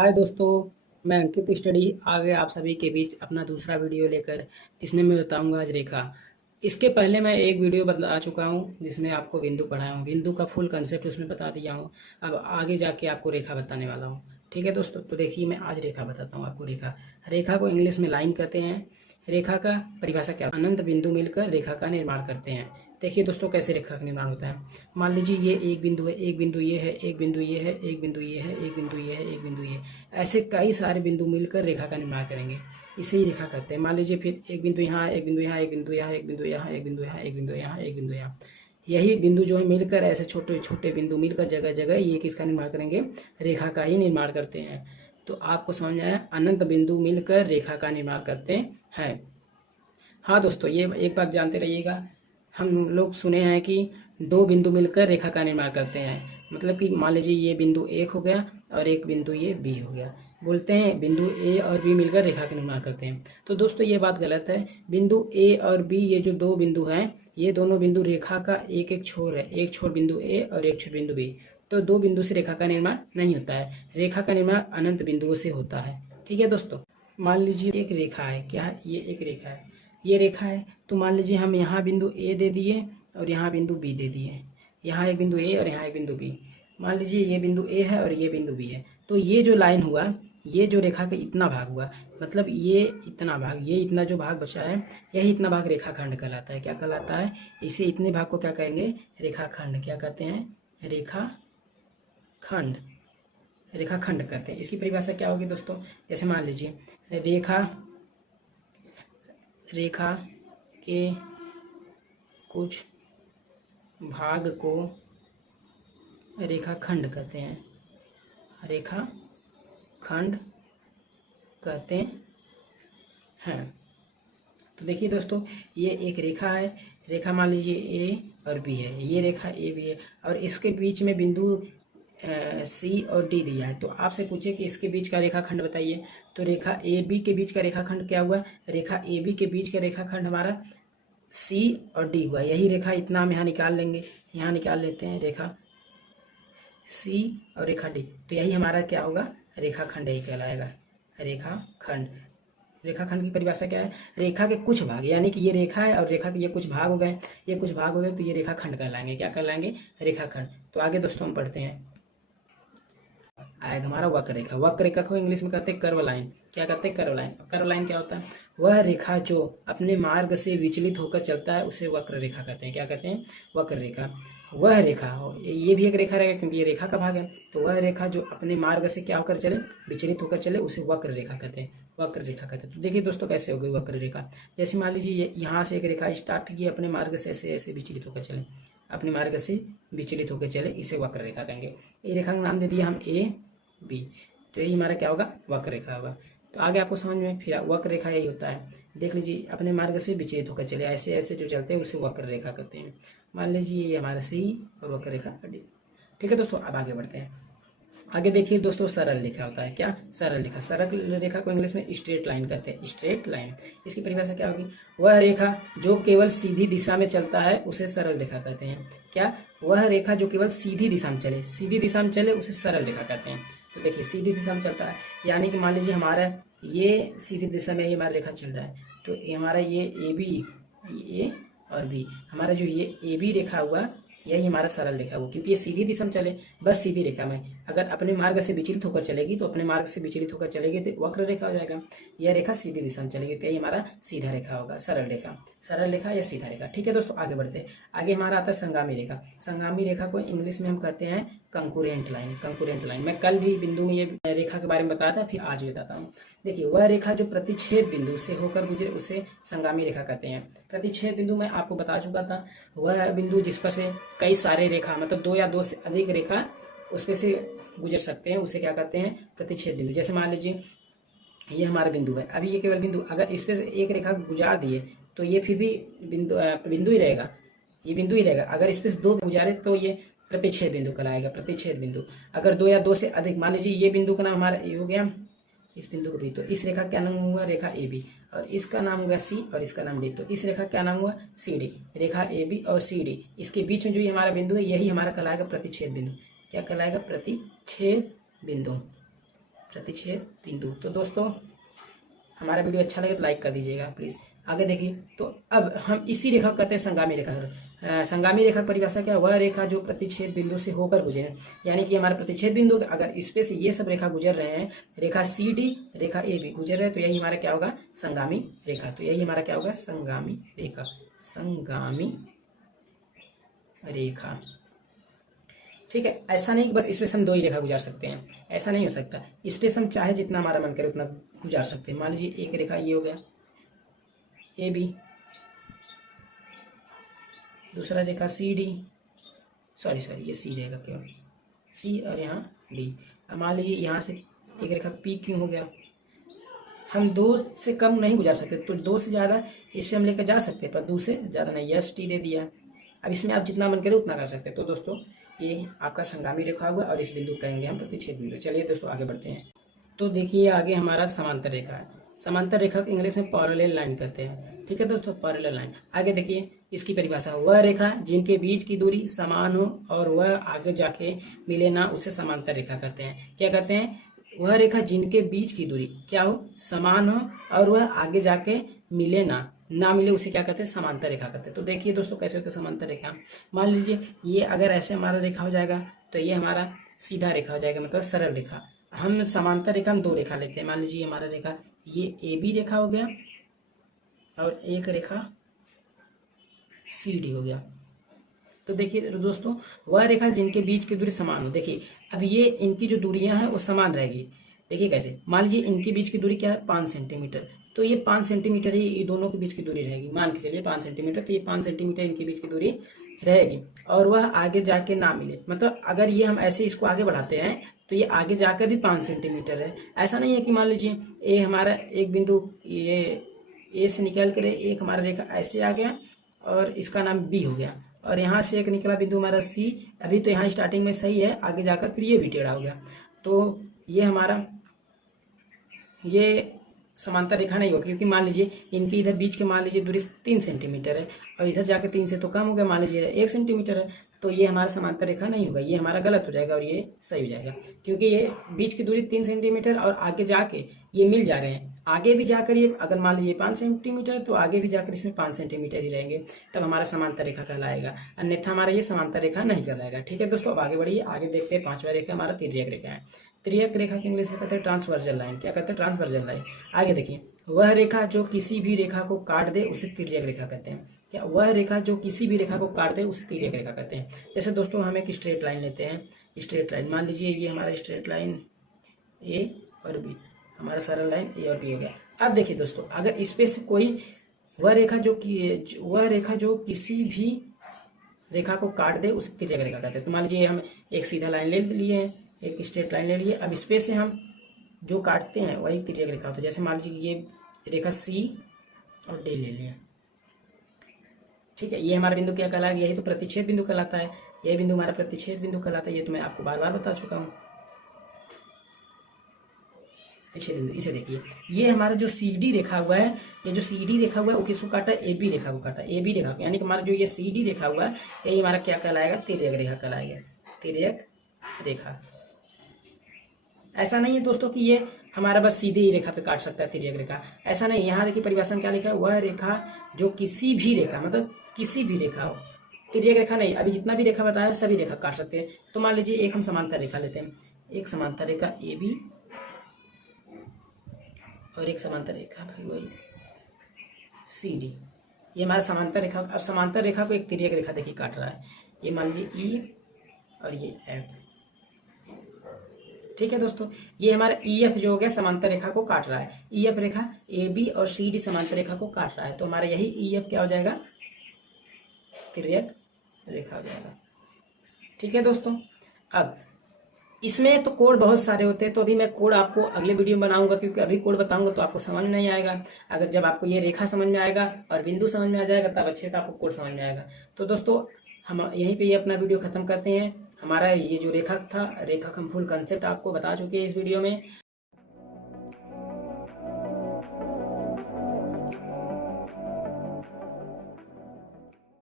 हाय दोस्तों, मैं अंकित स्टडी आ गया आप सभी के बीच अपना दूसरा वीडियो लेकर, जिसमें मैं बताऊंगा आज रेखा। इसके पहले मैं एक वीडियो बता चुका हूं जिसमें आपको बिंदु पढ़ाया हूं, बिंदु का फुल कंसेप्ट उसमें बता दिया हूं। अब आगे जाके आपको रेखा बताने वाला हूं। ठीक है दोस्तों, तो देखिए मैं आज रेखा बताता हूँ आपको। रेखा रेखा को इंग्लिश में लाइन कहते हैं। रेखा का परिभाषा क्या, अनंत बिंदु मिलकर रेखा का निर्माण करते हैं। देखिए दोस्तों कैसे रेखा का निर्माण होता है। मान लीजिए ये एक बिंदु है, एक बिंदु ये है, एक बिंदु ये है, एक बिंदु ये है, एक बिंदु ये है, एक बिंदु ये। ऐसे कई सारे बिंदु मिलकर रेखा का निर्माण करेंगे, इसे ही रेखा कहते हैं। मान लीजिए फिर एक बिंदु यहाँ, एक बिंदु यहाँ, एक बिंदु यहाँ, एक बिंदु यहाँ, एक बिंदु यहाँ, एक बिंदु यहाँ, एक बिंदु यहाँ। यही बिंदु जो है मिलकर, ऐसे छोटे छोटे बिंदु मिलकर जगह जगह ये किसका निर्माण करेंगे, रेखा का ही निर्माण करते हैं। तो आपको समझ में आया, अनंत बिंदु मिलकर रेखा का निर्माण करते हैं। हाँ दोस्तों, ये एक बात जानते रहिएगा, हम लोग सुने हैं कि दो बिंदु मिलकर रेखा का निर्माण करते हैं। मतलब कि मान लीजिए ये बिंदु एक हो गया और एक बिंदु ये बी हो गया, बोलते हैं बिंदु ए और बी मिलकर रेखा का निर्माण करते हैं। तो दोस्तों ये बात गलत है। बिंदु ए और बी, ये जो दो बिंदु हैं, ये दोनों बिंदु रेखा का एक एक छोर है। एक छोर बिंदु ए और एक छोर बिंदु बी। तो दो बिंदु से रेखा का निर्माण नहीं होता है। रेखा का निर्माण अनंत बिंदुओं से होता है। ठीक है दोस्तों, मान लीजिए एक रेखा है, क्या है, ये एक रेखा है, ये रेखा है। तो मान लीजिए हम यहाँ बिंदु ए दे दिए और यहाँ बिंदु बी दे दिए। यहाँ एक बिंदु ए और यहाँ एक बिंदु बी। मान लीजिए ये बिंदु ए है और ये बिंदु बी है। तो ये जो लाइन हुआ, ये जो रेखा का इतना भाग हुआ, मतलब ये इतना भाग, ये इतना जो भाग बचा है, यही इतना भाग रेखाखंड कहलाता है। क्या कहलाता है, इसे इतने भाग को क्या कहेंगे, रेखाखंड। क्या कहते हैं, रेखाखंड। रेखाखंड कहते हैं। इसकी परिभाषा क्या होगी दोस्तों, जैसे मान लीजिए रेखा के कुछ भाग को रेखाखंड कहते हैं। रेखाखंड कहते हैं। तो देखिए दोस्तों, ये एक रेखा है। रेखा मान लीजिए ए और बी है, ये रेखा ए बी है और इसके बीच में बिंदु सी और डी दिया है। तो आपसे पूछे कि इसके बीच का रेखाखंड बताइए, तो रेखा ए बी के बीच का रेखाखंड क्या हुआ, रेखा ए बी के बीच का रेखाखंड हमारा सी और डी हुआ। यही रेखा इतना हम यहाँ निकाल लेंगे, यहाँ निकाल लेते हैं रेखा सी और रेखा डी। तो यही हमारा क्या होगा, रेखाखंड ही कहलाएगा, रेखाखंड। रेखाखंड की परिभाषा क्या है, रेखा के कुछ भाग, यानी कि ये रेखा है और रेखा के ये कुछ भाग हो गए, ये कुछ भाग हो गए, तो ये रेखाखंड कहलाएंगे। क्या कहलाएंगे, रेखाखंड। तो आगे दोस्तों हम पढ़ते हैं, आएगा हमारा वक्र रेखा। वक्र रेखा को इंग्लिश में कहते हैं कर्व लाइन। क्या कहते हैं, कर्व लाइन। कर्व लाइन क्या होता है, वह रेखा जो अपने मार्ग से विचलित होकर चलता है उसे वक्र रेखा कहते हैं। क्या कहते हैं, वक्र रेखा। वह रेखा हो, ये भी एक रेखा रहेगा क्योंकि ये रेखा का भाग है। तो वह रेखा जो अपने मार्ग से क्या होकर चले, विचलित होकर चले, उसे वक्र रेखा कहते हैं। वक्र रेखा कहते हैं। तो देखिए दोस्तों कैसे हो गई वक्र रेखा। जैसे मान लीजिए यहाँ से एक रेखा स्टार्ट की, अपने मार्ग से ऐसे ऐसे विचलित होकर चले, अपने मार्ग से विचलित होकर चले, इसे वक्र रेखा कहेंगे। ये रेखा का नाम दे दिया हम ए बी। तो यही हमारा क्या होगा, वक्र रेखा होगा। तो आगे आपको समझ में, फिर वक्र रेखा यही होता है। देख लीजिए, अपने मार्ग से विचलित होकर चले, ऐसे ऐसे जो चलते हैं उसे वक्र रेखा कहते हैं। मान लीजिए ये हमारा सी और वक्र रेखा डी। ठीक है दोस्तों, अब आगे बढ़ते हैं। आगे देखिए दोस्तों, सरल रेखा होता है। क्या, सरल रेखा। सरल रेखा को इंग्लिश में स्ट्रेट लाइन कहते हैं, स्ट्रेट लाइन। इसकी परिभाषा क्या होगी, वह रेखा जो केवल सीधी दिशा में चलता है उसे सरल रेखा कहते हैं। क्या, वह रेखा जो केवल सीधी दिशा में चले, सीधी दिशा में चले, उसे सरल रेखा कहते हैं। तो देखिए सीधी दिशा में चलता है, यानी कि मान लीजिए हमारा ये सीधी दिशा में ही हमारा रेखा चल रहा है। तो हमारा ये ए बी, ए और बी, हमारा जो ये ए बी रेखा हुआ, यही हमारा सरल रेखा हो, क्योंकि ये सीधी दिशा में चले, बस सीधी रेखा में। अगर अपने मार्ग से विचलित होकर चलेगी तो अपने मार्ग से विचलित होकर चलेगी तो वक्र रेखा हो जाएगा। यह रेखा सीधी दिशा में चलेगी तो यही हमारा सीधा रेखा होगा, सरल रेखा। सरल रेखा या सीधा रेखा। ठीक है दोस्तों, आगे बढ़ते हैं। आगे हमारा आता है संगामी रेखा। संगामी रेखा को इंग्लिश में हम कहते हैं कंकुरेंट लाइन। कंकुरेंट लाइन, मैं कल भी बिंदु में ये रेखा के बारे में बताया था, फिर आज भी बताता हूँ। देखिए, वह रेखा जो प्रतिच्छेद बिंदु से होकर गुजरे उसे संगामी रेखा कहते हैं। प्रतिच्छेद बिंदु मैं आपको बता चुका था, वह बिंदु जिस पर से कई सारे रेखा, मतलब दो या दो से अधिक रेखा उस पर से गुजर सकते हैं, उसे क्या कहते हैं, प्रतिच्छेद बिंदु। जैसे मान लीजिए ये हमारा बिंदु है, अभी ये केवल बिंदु, अगर इस पे से एक रेखा गुजार दिए तो ये फिर भी बिंदु ही रहेगा, ये बिंदु ही रहेगा। अगर इस पे दो गुजारे तो ये प्रतिच्छेद बिंदु कहलाएगा, प्रतिच्छेद बिंदु। अगर दो या दो से अधिक, मान लीजिए ये बिंदु का नाम हमारा ए हो गया, इस बिंदु को भी, तो इस रेखा क्या नाम हुआ, रेखा ए बी, और इसका नाम हुआ सी और इसका नाम डी। तो इस रेखा क्या नाम हुआ, C D. Rekha A B और सी डी, इसके बीच में जो ये हमारा बिंदु है, यही हमारा कहलाएगा प्रतिच्छेद बिंदु। क्या कहलाएगा, प्रतिच्छेद बिंदु। प्रतिच्छेद बिंदु। तो दोस्तों हमारा वीडियो अच्छा लगे तो लाइक कर दीजिएगा प्लीज़। आगे देखिए, तो अब हम इसी रेखा को कहते हैं संगामी रेखा। संगामी रेखा की परिभाषा क्या है? वह रेखा जो प्रतिच्छेद बिंदु से होकर गुजरे, यानी कि हमारा प्रतिच्छेद बिंदु अगर इस पे से ये सब रेखा गुजर रहे हैं, रेखा C D, Rekha A B गुजर रहे हैं, तो यही हमारा क्या होगा? संगामी रेखा। तो यही हमारा क्या होगा? संगामी रेखा। संगामी रेखा, ठीक है। ऐसा नहीं कि बस इसमें से हम दो ही रेखा गुजार सकते हैं, ऐसा नहीं हो सकता। इस पे से हम चाहे जितना हमारा मन करे उतना गुजार सकते हैं। मान लीजिए एक रेखा ये हो गया ए बी, दूसरा रेखा सी डी, सॉरी ये सी रहेगा केवल, सी, और यहाँ डी। अब मान लीजिए यहाँ से एक रेखा पी क्यू हो गया। हम दो से कम नहीं गुजार सकते, तो दो से ज़्यादा इस पर हम लेकर जा सकते हैं, पर दो से ज़्यादा नहीं। यस टी दे दिया। अब इसमें आप जितना मन करे उतना कर सकते हैं। तो दोस्तों ये आपका संगामी रेखा होगा और इस बिंदु कहेंगे हम प्रतिच्छेद बिंदु। चलिए दोस्तों आगे बढ़ते हैं। तो देखिए आगे हमारा समांतर रेखा है। समांतर रेखा को इंग्लिश में पैरेलल लाइन कहते हैं, ठीक है दोस्तों, पैरेलल लाइन। आगे देखिए इसकी परिभाषा, वह रेखा जिनके बीच की दूरी समान हो और वह आगे जाके मिले ना, उसे समांतर रेखा कहते हैं। क्या कहते हैं? वह रेखा जिनके बीच की दूरी क्या हो? समान हो और वह आगे जाके मिले ना मिले, उसे क्या कहते हैं? समांतर रेखा कहते हैं। तो देखिए दोस्तों कैसे होते हैं समांतर रेखा। मान लीजिए ये अगर ऐसे हमारा रेखा हो जाएगा तो ये हमारा सीधा रेखा हो जाएगा, मतलब सरल रेखा। हम समांतर रेखा हम दो रेखा लेते हैं। मान लीजिए हमारा रेखा ये ए बी रेखा हो गया और एक रेखा सी डी हो गया। तो देखिए दोस्तों, वह रेखा जिनके बीच की दूरी समान हो। देखिए अब ये इनकी जो दूरियां हैं वो समान रहेगी। देखिए कैसे, मान लीजिए इनके बीच की दूरी क्या है? 5 सेंटीमीटर। तो ये 5 सेंटीमीटर ही ये दोनों के बीच की दूरी रहेगी। मान के चलिए 5 सेंटीमीटर, तो ये 5 सेंटीमीटर इनके बीच की दूरी रहेगी और वह आगे जाके ना मिले। मतलब अगर ये हम ऐसे इसको आगे बढ़ाते हैं तो ये आगे जाकर भी 5 सेंटीमीटर है। ऐसा नहीं है कि मान लीजिए ए हमारा एक बिंदु ये ए से निकल कर एक हमारा रेखा ऐसे आ गया और इसका नाम बी हो गया, और यहाँ से एक निकला बिंदु हमारा सी। अभी तो यहाँ स्टार्टिंग में सही है, आगे जाकर फिर ये भी टेढ़ा हो गया। तो ये हमारा ये समांतर रेखा नहीं होगी, क्योंकि मान लीजिए इनकी इधर बीच के मान लीजिए दूरी 3 सेंटीमीटर है और इधर जाके 3 से तो कम हो गया, मान लीजिए 1 सेंटीमीटर है। तो ये हमारा समांतर रेखा नहीं होगा, ये हमारा गलत हो जाएगा और ये सही हो जाएगा, क्योंकि ये बीच की दूरी 3 सेंटीमीटर और आगे जाके ये मिल जा रहे हैं। आगे भी जाकर ये अगर मान लीजिए 5 सेंटीमीटर तो आगे भी जाकर इसमें 5 सेंटीमीटर ही रहेंगे, तब हमारा समांतर रेखा कहलाएगा। अन्यथा हमारा ये समांतर रेखा नहीं कहलाएगा। ठीक है दोस्तों, अब आगे बढ़िए, आगे देखते हैं 5वां रेखा हमारा तिर्यक रेखा है। तिर्यक रेखा के इंग्लिश में कहते हैं ट्रांसवर्जल लाइन। क्या कहते हैं? Transversal line. आगे देखिए, वह रेखा जो किसी भी रेखा को काट दे उसे तिर्यक रेखा कहते हैं। क्या? वह रेखा जो किसी भी रेखा को काट दे उसे तिर्यक रेखा कहते हैं। जैसे दोस्तों हम एक स्ट्रेट लाइन लेते हैं, स्ट्रेट लाइन मान लीजिए ये हमारा स्ट्रेट लाइन ए और बी, हमारा सरल लाइन ए और बी हो गया। अब देखिए दोस्तों, अगर इस पे से कोई वह रेखा जो किसी भी रेखा को काट दे उसे तिर्यक रेखा कहते हैं। तो मान लीजिए हम एक सीधा लाइन ले लिए हैं, एक स्ट्रेट लाइन ले लिए, अब इस पे से हम जो काटते हैं वही तिर्यक रेखा होता है। जैसे मान लीजिए ये रेखा सी और डी ले लिया, ठीक है। ये हमारा बिंदु क्या कहलाएगा? यही तो प्रतिच्छेद बिंदु कहलाता है। यह बिंदु हमारा प्रतिच्छेद बिंदु कहलाता है। ये तो मैं आपको बार बार बता चुका हूँ। इसे देखिए, ये हमारा जो सी डी रेखा हुआ है, ये जो सी डी रेखा हुआ है वो किसको काटा है? ए बी रेखा को काटा, ए बी रेखा को। यानी कि हमारा जो ये सी डी रेखा हुआ है यही हमारा क्या कहलाएगा? तिर्यक रेखा कहलाएगा, तिर्यक रेखा। ऐसा नहीं है दोस्तों कि ये हमारा बस सीधी ही रेखा पे काट सकता है तिर्यक रेखा, ऐसा नहीं। यहाँ देखिए परिभाषा में क्या लिखा है? वह रेखा जो किसी भी रेखा, मतलब किसी भी रेखा हो, तिर्यक रेखा नहीं। अभी जितना भी रेखा बताया सभी रेखा काट सकते हैं। तो मान लीजिए एक हम समांतर रेखा लेते हैं, एक समांतर रेखा ए बी और एक समांतर रेखा भाई वही सी डी। ये हमारा समांतर रेखा। अब समांतर रेखा को एक तिर्यक रेखा देखिए काट रहा है। ये मान लीजिए ई और ये एफ, ठीक है दोस्तों। ये हमारा ई एफ जो हो गया समांतर रेखा को काट रहा है। E F Rekha A B और सी डी समांतर रेखा को काट रहा है, तो हमारा यही ई एफ क्या हो जाएगा? तिर्यक रेखा हो जाएगा। ठीक है दोस्तों, अब इसमें तो कोड बहुत सारे होते हैं, तो अभी मैं कोड आपको अगले वीडियो में बनाऊंगा, क्योंकि अभी कोड बताऊंगा तो आपको समझ में नहीं आएगा। अगर जब आपको ये रेखा समझ में आएगा और बिंदु समझ में आ जाएगा तब अच्छे से आपको कोड समझ में आएगा। तो दोस्तों हम यहीं पे ये अपना वीडियो खत्म करते हैं। हमारा ये जो रेखा था, रेखा का फुल कंसेप्ट आपको बता चुके हैं इस वीडियो में।